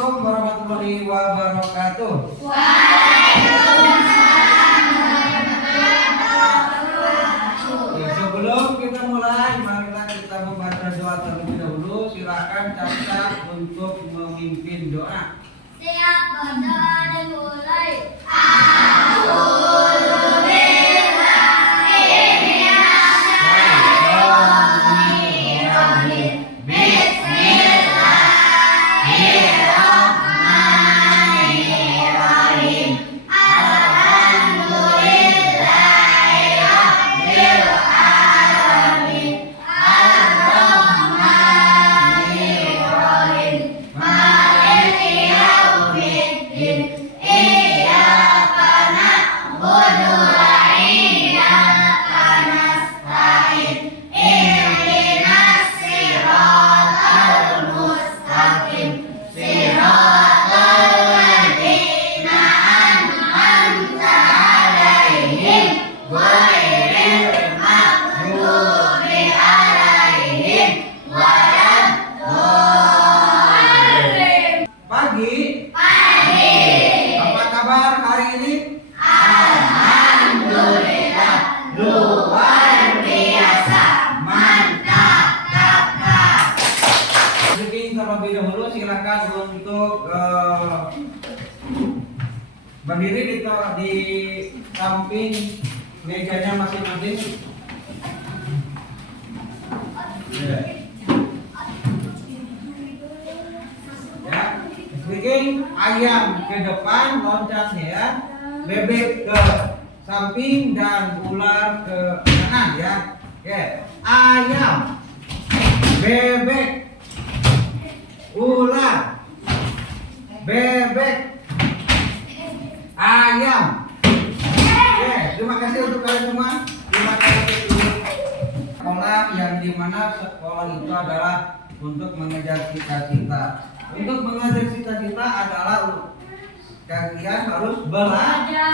Assalamualaikum warahmatullahi wabarakatuh. Ya, sebelum kita mulai, marilah kita membaca doa terlebih dahulu. Silakan catat untuk memimpin doa. Siap, berdoa dimulai. Terlebih dahulu silakan untuk berdiri di samping mejanya masing-masing. Ya. Speaking, ayam ke depan loncatnya ya, bebek ke samping dan ular ke kanan ya. Oke, ayam, bebek, ular, bebek, ayam. Oke, terima kasih untuk kalian semua. Terima kasih untuk sekolah yang dimana sekolah itu adalah untuk mengejar cita-cita. Untuk mengejar cita-cita adalah kalian harus belajar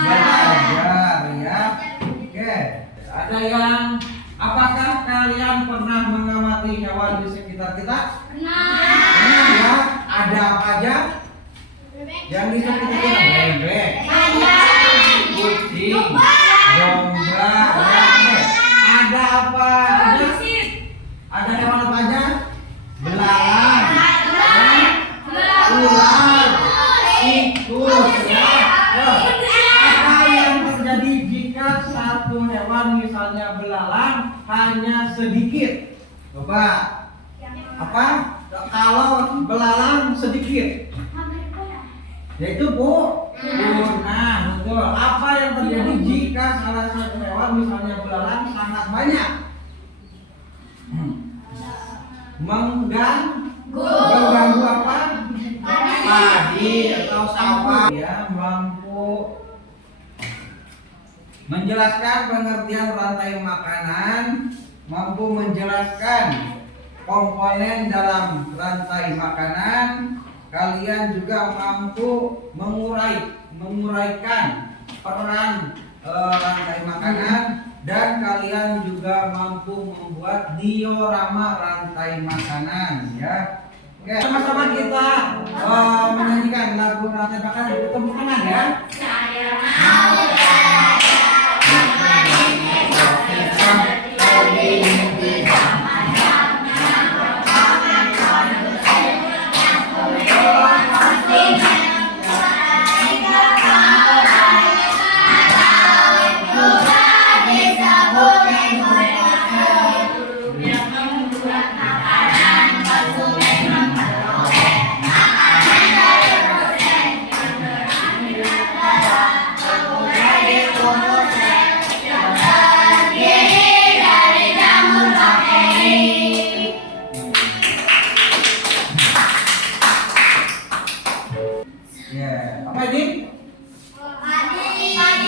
ya. Oke, ada yang apakah kalian pernah mengamati hewan di sekitar kita? Pernah ya. Ada apa aja? Yang di sekitar kita? Bebek, kucing, domba. Ada apa aja? Ada hewan apa aja? Belalang, ular, tikus ya. Apa yang terjadi jika satu hewan misalnya belalang hanya sedikit? Coba. Apa? Kalau belalang sedikit, yaitu punah, betul. Apa yang terjadi jika salah satu hewan misalnya belalang sangat banyak? Mengganggu apa? Padi atau sawah ya. Mampu menjelaskan pengertian rantai makanan, mampu menjelaskan komponen dalam rantai makanan. Kalian juga mampu menguraikan peran rantai makanan, dan kalian juga mampu membuat diorama rantai makanan ya. Oke, sama-sama kita menyanyikan lagu rantai makanan. Tepuk tangan ya. Saya mau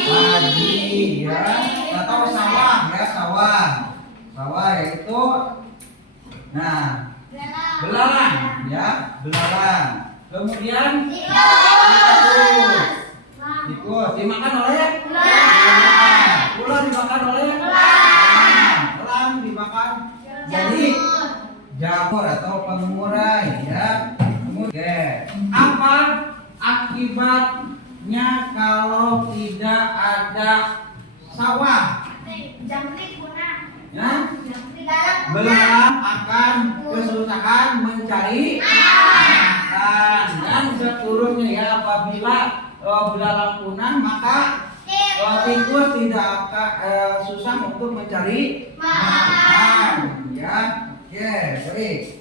padi ya, atau sawah ya, sawah yaitu belalang ya, belalang. Kemudian tikus dimakan oleh ular dimakan oleh elang dimakan jadi jamur atau pengurai ya. Kemudian apa akibatnya kalau tidak ada sawah? Ya, belalang akan kesusahan mencari makan. Dan seterusnya ya, apabila belalang punah maka tikus tidak akan susah untuk mencari makan. Ya, oke, baik.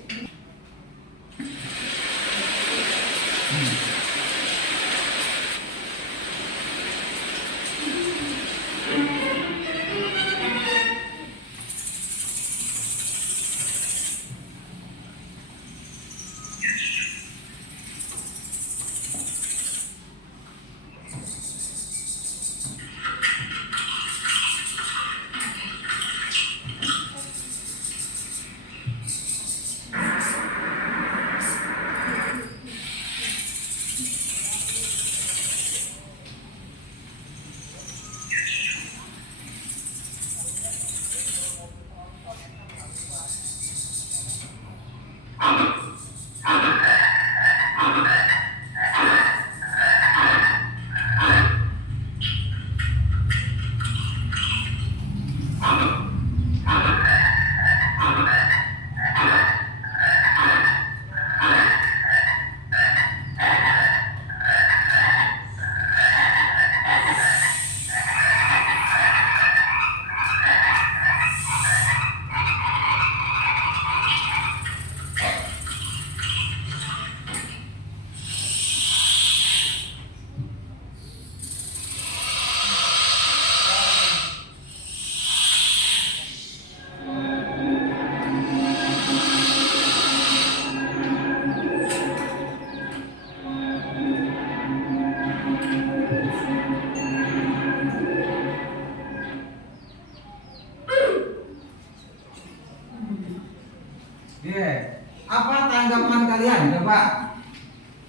Apa tanggapan kalian? Coba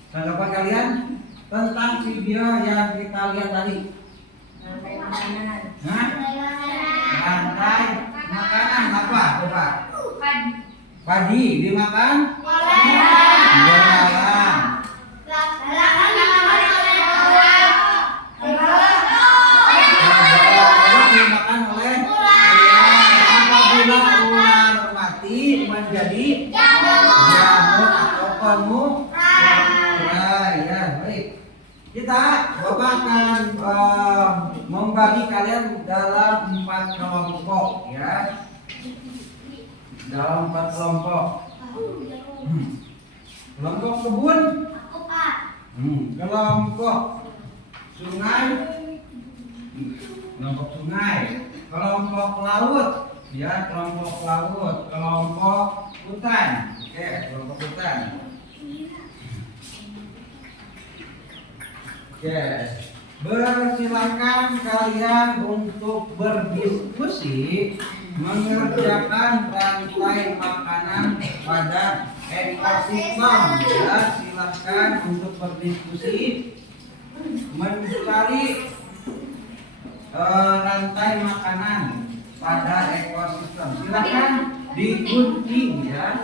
tanggapan kalian tentang video yang kita lihat tadi. Nah, rantai makanan apa? Coba. Padi dimakan belalang. Dimakan oleh apabila ular mati menjadi jamur atau pemurah. Ya, baik. Kita Bapak akan membagi kalian dalam 4 kelompok ya. Dalam 4 kelompok. Kelompok kebun. Kelompok sungai. Kelompok sungai. Kelompok laut. Ya, kelompok laut. Kelompok hutan. Oke, kelompok hutan. Oke, bersilakan kalian untuk berdiskusi mengerjakan rantai makanan pada ekosistem. Ya, silakan untuk berdiskusi mencari rantai makanan pada ekosistem. Silakan digunting ya.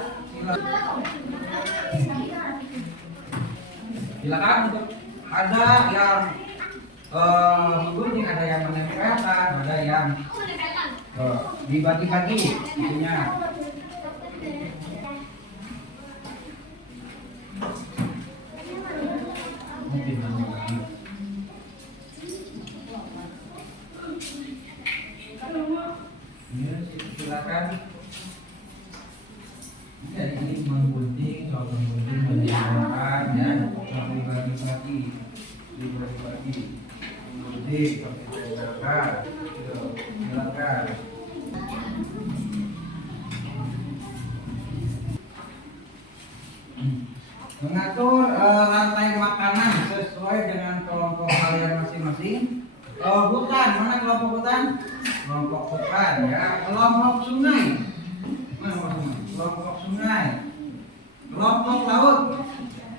Silakan untuk ada yang menggunting, ada yang menempelkan, ada yang dibagi-bagi intinya. Silakan. Jadi ini menggunting, soal menggunting, menempelkan ya, soal dibagi-bagi, menggunting, menempelkan. Silakan. Mengatur rantai makanan sesuai dengan kelompok kalian masing-masing. Hutan, mana kelompok hutan? Kelompok hutan ya. Kelompok sungai. Kelompok sungai. Kelompok laut.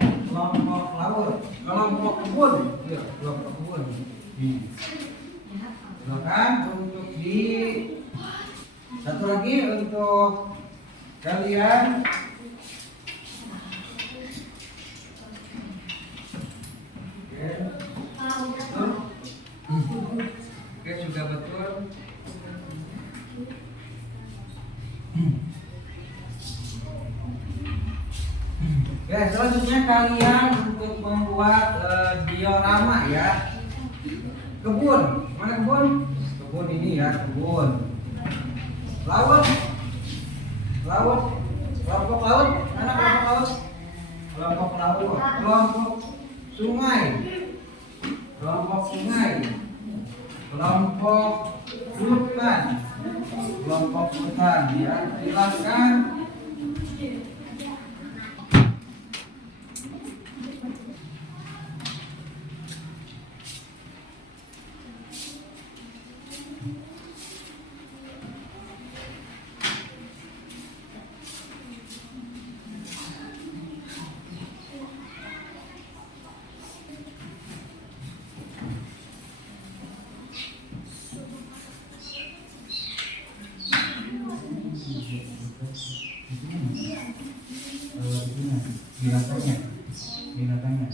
Kelompok laut. Kelompok kebun. Ya, kelompok kebun. Silakan untuk di satu lagi untuk kalian. Oke. juga betul. Ya, selanjutnya kalian untuk membuat diorama ya. Kebun, mana kebun? Kebun ini ya, kebun. Laut, laut, kelompok laut, mana kelompok laut? Kelompok laut, kelompok sungai, kelompok sungai, kelompok hutan, kelompok hutan ya. Silakan. Binatangnya, binatangnya.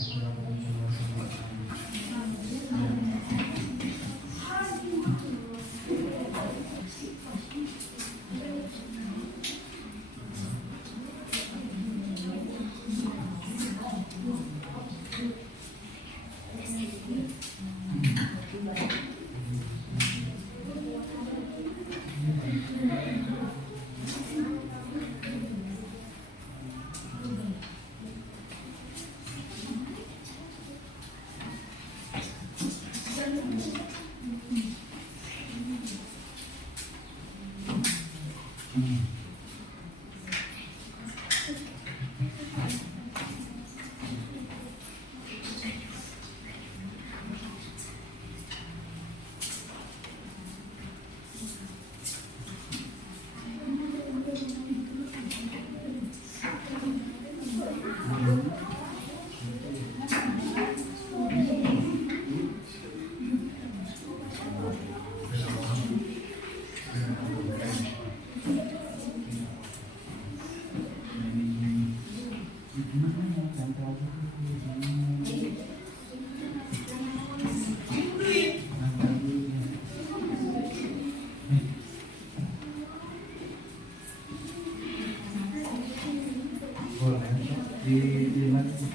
Di mana sih?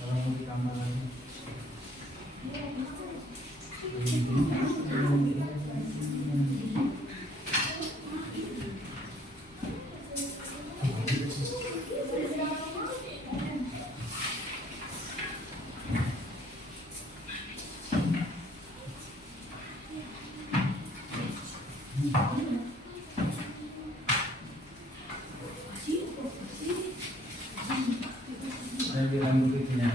Kalau mau di kamar lagi. Saya bilang begitunya.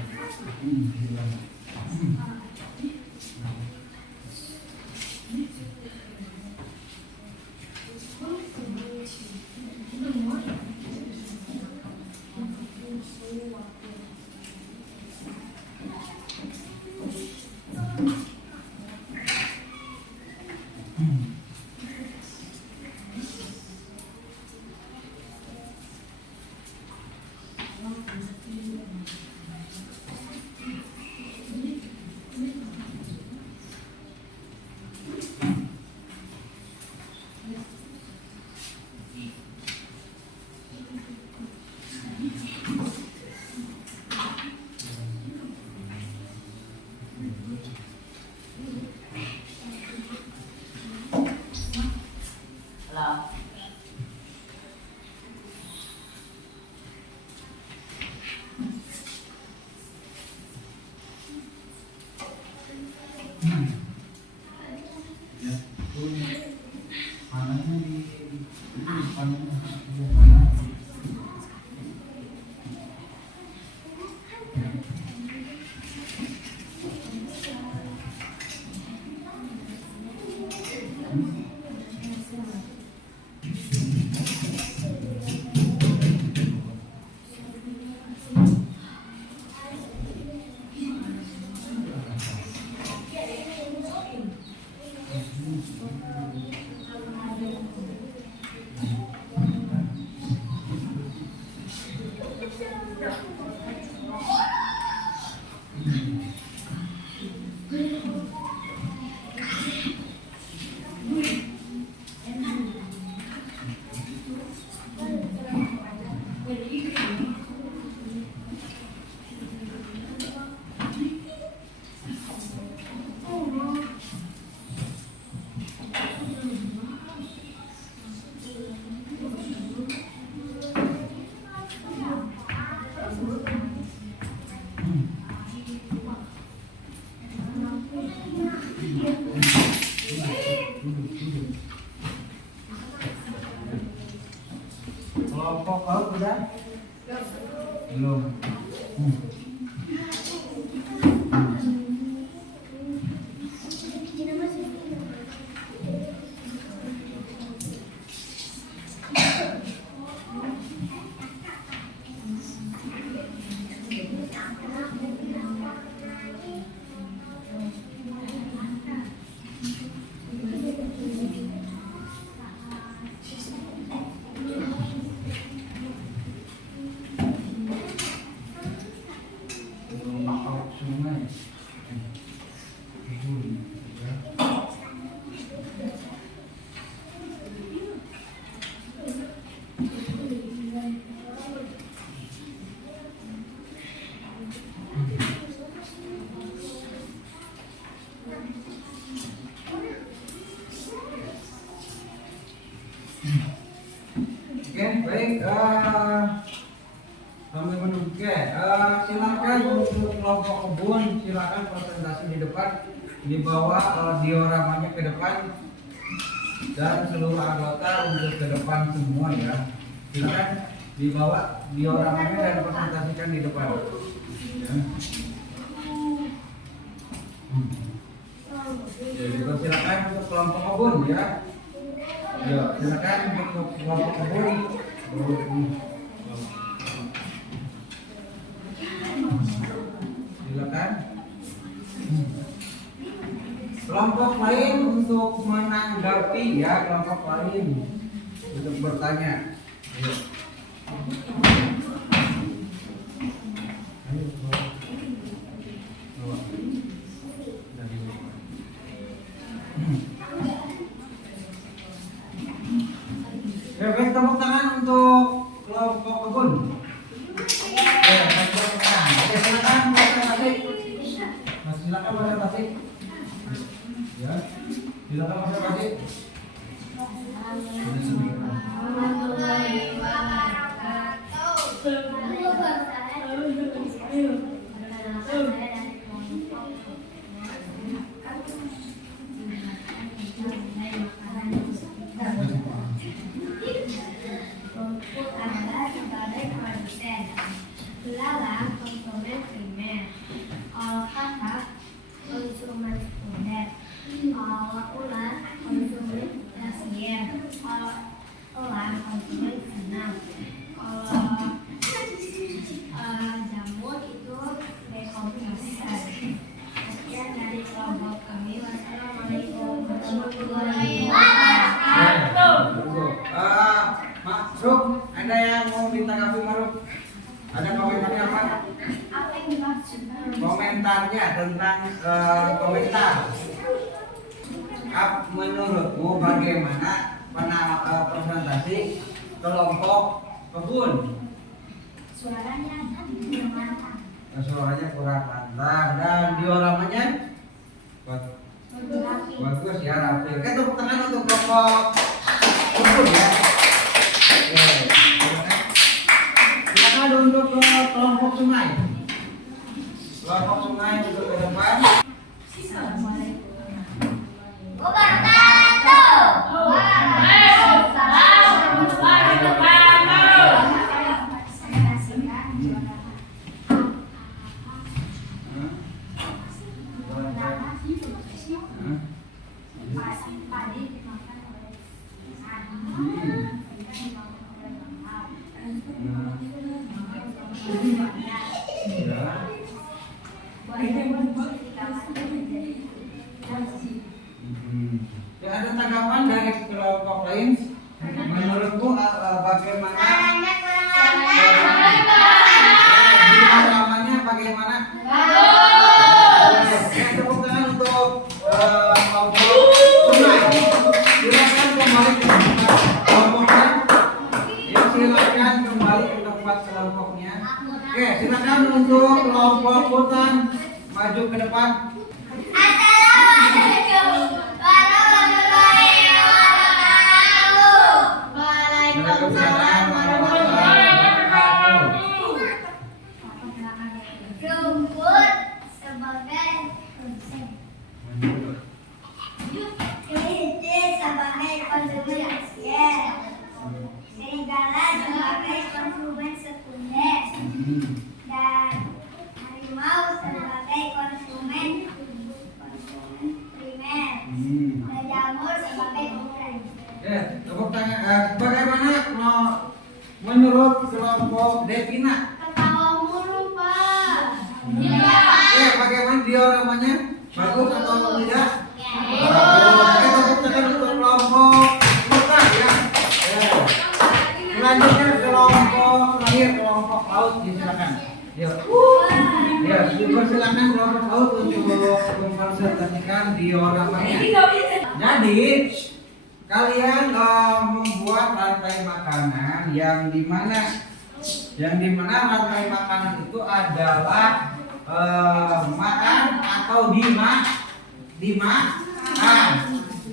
sungai. Kebun, ya. Oke, baik. Kami menunggu. Silakan untuk kelompok kebun, silakan presentasi di depan, dibawa dioramanya ke depan, dan seluruh anggota untuk ke depan semua ya. Silakan dibawa dioramanya dan presentasikan di depan. Ya. Jadi silakan untuk kelompok kebun ya. Ya, silakan untuk kelompok kebun. Silakan. Kelompok lain untuk menanggapi ya, kelompok lain untuk bertanya. Ayo. Ayo, bawa. Bawa. Dari bawah. Ya, baik, tepuk tangan untuk kelompok kebun. Ya, tepuk tangan. Oke, silakan presentasi. Silakan presentasi. Ya, silakan presentasi. Rumput adalah sebagai produsen, belalang konsumen primer, katak konsumen sekunder, ular konsumen tersier, elang konsumen keenam, jamur itu dekomposer. Sekian dari kelompok kami. Wassalamualaikum warahmatullahi wabarakatuh. Maruf, ada yang mau ditanggapi Maruf? Ada komentarnya apa? Apa yang dimaksud? Komentarnya tentang komentar. Menurutmu bagaimana presentasi kelompok kebun? Suaranya kurang lantang. Suaranya kurang lantang dan dioramanya bagus ya, rapi. Oke, tepuk tangan untuk kelompok kebun ya. Oke, silakan untuk kelompok sungai. Kelompok sungai untuk ke depan. Assalamualaikum wabarakatuh. Waalaikumsalam warahmatullahi wabarakatuh. Padi dimakan oleh Ya, ada tanggapan dari kelompok lain? Menurutmu bagaimana? Dioramanya bagaimana? Tepuk tangan untuk kelompok sungai. Silakan kembali ke tempat kelompoknya. Ya, silakan kembali ke tempat kelompoknya. Oke, silakan untuk kelompok hutan maju ke depan. Assalamualaikum warahmatullahi wabarakatuh. Waalaikumsalam warahmatullahi wabarakatuh. Rumput sebagai produsen, kelinci sebagai konsumen tersier, serigala sebagai konsumen sekunder, dan harimau sebagai konsumen primer, dan jamur sebagai konsumen. Ya, tepuk tangan. Bagaimana menurut kelompok Devina? Ketawa mulu, Pak. Ya, bagaimana dioramanya? Bagus atau tidak? Ya. Bagus. Tepuk tangan untuk kelompok hutan ya. Selanjutnya kelompok lahir, kelompok laut, silakan. Yuk. Ya, dipersilakan kelompok PAUD untuk mempresentasikan dioramanya. Jadi kalian membuat rantai makanan yang dimana rantai makanan itu adalah makan atau dimakan,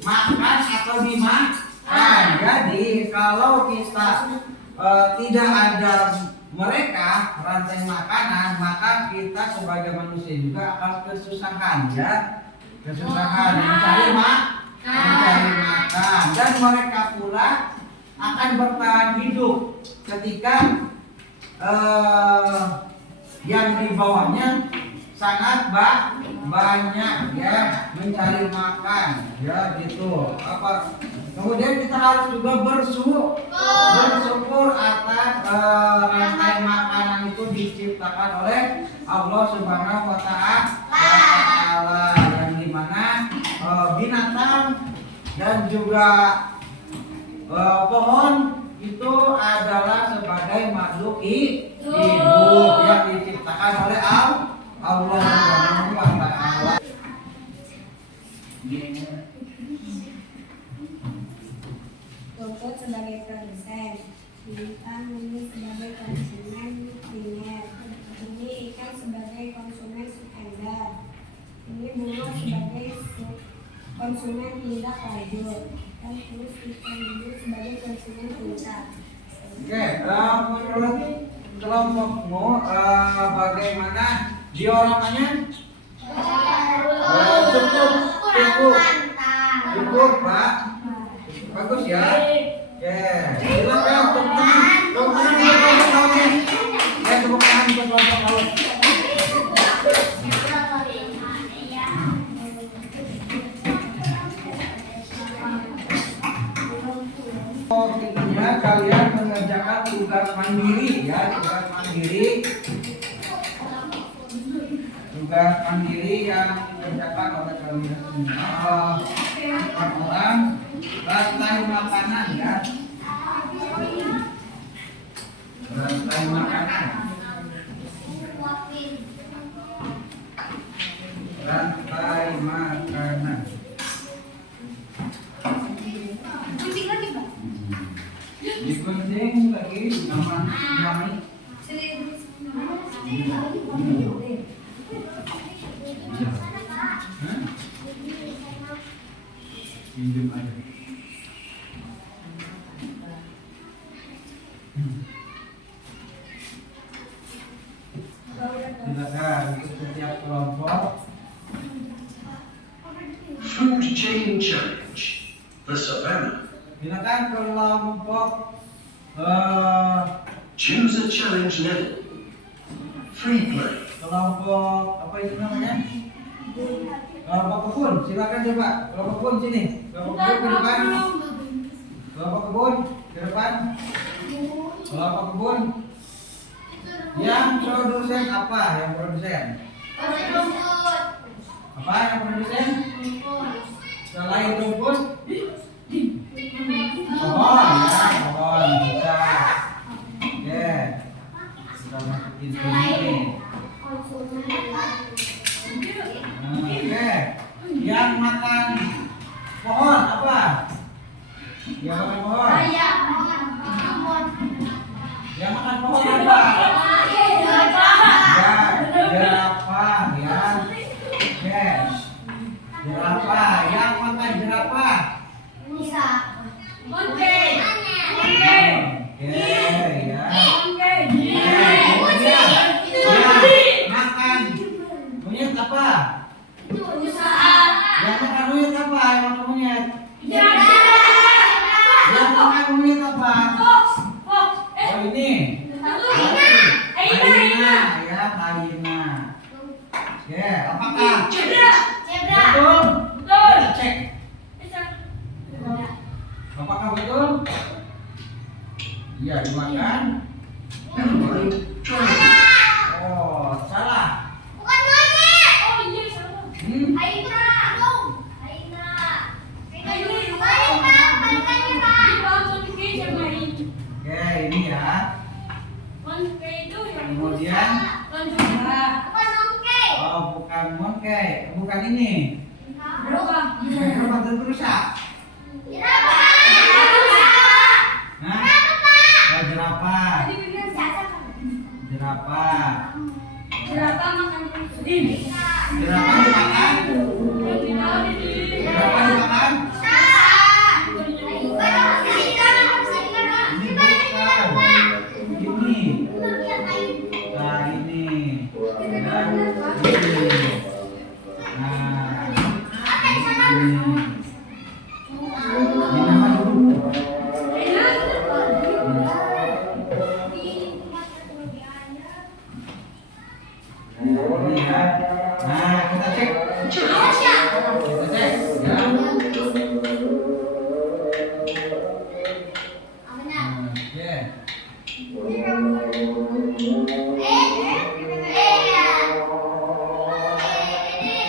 makan atau dimakan. Jadi kalau kita tidak ada mereka rantai makanan, maka kita sebagai manusia juga akan kesusahan, ya, mencari makan, dan mereka pula akan bertahan hidup ketika yang di bawahnya sangat banyak, ya, mencari makan, ya, gitu. Kemudian kita harus juga bersyukur atas rantai makanan itu diciptakan oleh Allah Subhanahu wa Ta'ala, yang dimana binatang dan juga pohon itu adalah sebagai makhluk hidup yang diciptakan oleh Allah Subhanahu wa Ta'ala. Rumput sebagai produsen, bintang ini sebagai konsumen primer, ini ikan sebagai konsumen sekunder, ini bunga sebagai konsumen tindak lanjut, dan terus ikan ini sebagai konsumen puncak. Oke, menurut kelompokmu bagaimana dioramanya? Cukup, Pak. Bagus ya. Oke, silakan tepuk tangan buat kelompok PAUD. Ya, tepuk tangan buat kelompok PAUD. Intinya kalian mengerjakan tugas mandiri, ya, tugas mandiri yang dikerjakan oleh kalian semua. 4 orang. Rantai makanan, ya. Rantai makanan. Rantai makanan. Digunting lagi namanya. Pinjam aja. Silakan untuk setiap kelompok. Food Chain Challenge, the Savannah. Silakan kelompok Choose a challenge level. Free play. kelompok apa itu namanya? Kelompok kebun. Silakan coba. Kelompok kebun sini. Kelompok kebun ke depan. Kelompok kebun ke depan. Kelompok kebun. Yang produsen apa? Yang produsen? Apa yang produsen? Selain rumput? Pohon, ya, pohon bisa. Oke. Kita masukin sini. Oke. Yang makan pohon apa? Yang makan pohon. Yang makan pohon apa? Ya, jerapah, ya. Oke. Jerapah. Yang makan jerapah. Oke, ya. Kemudian yang makan monyet apa? Yang makan monyet apa? Yang makan monyet? Yang makan monyet apa? Oh, ini. Haina, ya, haina. Oke, apakah? Betul? Kita cek. Apakah betul? Iya, dimakan. Oh, salah. Oke, ini ya. Kemudian bukan monkey, bukan ini. Berubah. Jerapah dan rusa. Hah? Oh, jerapah. Jerapah. Jerapah makan ini. Jerapah dimakan. Jerapah dimakan. Ini bukan. Ini. Nah, ini. Dan ini. Nah, ini. Ini nama dulu. Ini ya. Nah, kita cek. Kita cek. Ya. Oke.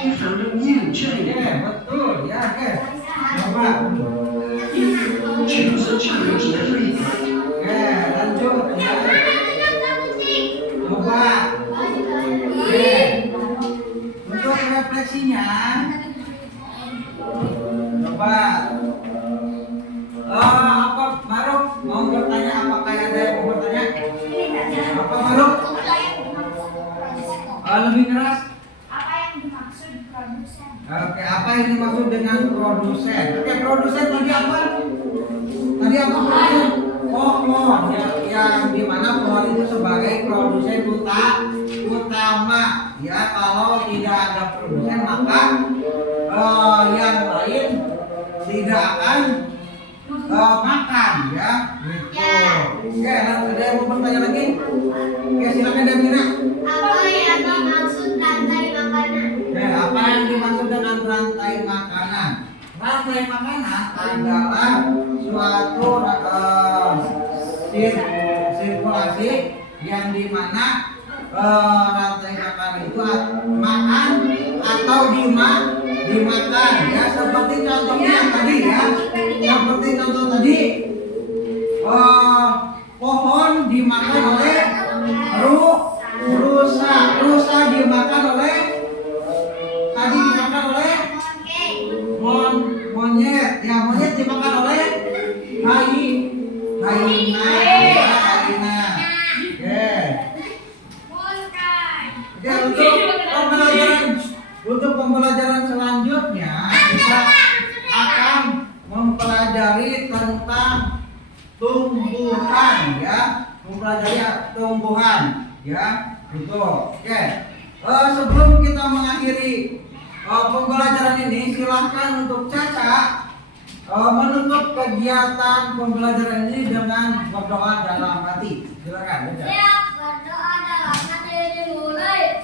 You found a new chain. Oke, betul. Ya, oke. Coba. Choose a challenge level. Oke, lanjut. Ya. Coba. Oke. Untuk refleksinya, coba. Apa Maruk mau bertanya? Apakah ada yang mau bertanya? Apa Maruk? Lebih keras. Apa yang dimaksud produsen? Oke, apa yang dimaksud dengan produsen? Oke, produsen tadi apa? Tadi apa produsen? Pohon yang dimana pohon itu sebagai produsen utama. Ya, kalau tidak ada produsen maka yang lain tidak akan makan, ya. Gitu. Oke, ada yang mau bertanya lagi? Oke, silakan Damira. Apa yang dimaksud rantai makanan? Apa yang dimaksud dengan rantai makanan? Rantai makanan adalah suatu sirkulasi yang dimana rantai makanan itu makan atau dimakan, ya, seperti contohnya yang tadi, ya, seperti contoh tadi, pohon dimakan oleh rusa dimakan oleh monyet, ya, monyet dimakan oleh hyena. Oke, untuk pembelajaran selanjutnya kita akan mempelajari tentang tumbuhan, ya, mempelajari tumbuhan, ya, betul. Oke, sebelum kita mengakhiri pembelajaran ini, silahkan untuk Caca menutup kegiatan pembelajaran ini dengan berdoa dalam hati. Silakan, Caca. Berdoa dalam hati dimulai.